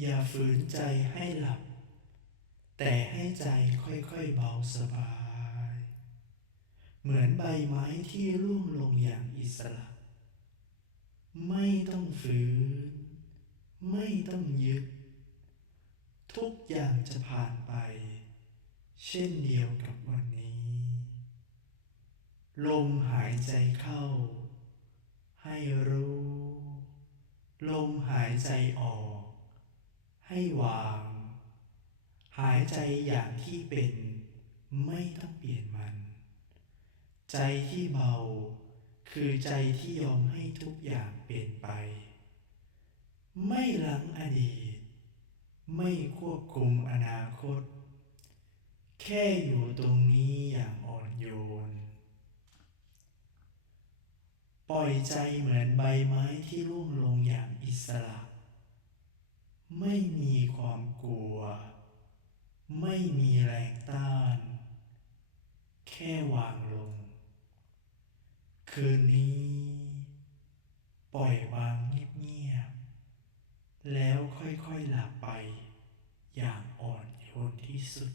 อย่าฝืนใจให้หลับ แต่ให้ใจค่อยๆเบาสบาย เหมือนใบไม้ที่ร่วงลงอย่างอิสระ ไม่ต้องฝืน ไม่ต้องยึด ทุกอย่างจะผ่านไป เช่นเดียวกับวันนี้ ลมหายใจเข้า ให้รู้ ลมหายใจออก ให้วาง หายใจอย่างที่เป็นไม่ต้องเปลี่ยนมัน ใจที่เบา คือใจที่ยอมให้ทุกอย่างเปลี่ยนไป ไม่หลังอดีต ไม่ควบคุมอนาคต แค่อยู่ตรงนี้อย่างอ่อนโยน ปล่อยใจเหมือนใบไม้ที่ร่วงลงอย่างอิสระ ไม่มีความกลัว ไม่มีแรงต้าน แค่วางลง คืนนี้ ปล่อยวางเงียบๆแล้วค่อยๆหลับไปอย่างอ่อนโยนที่สุด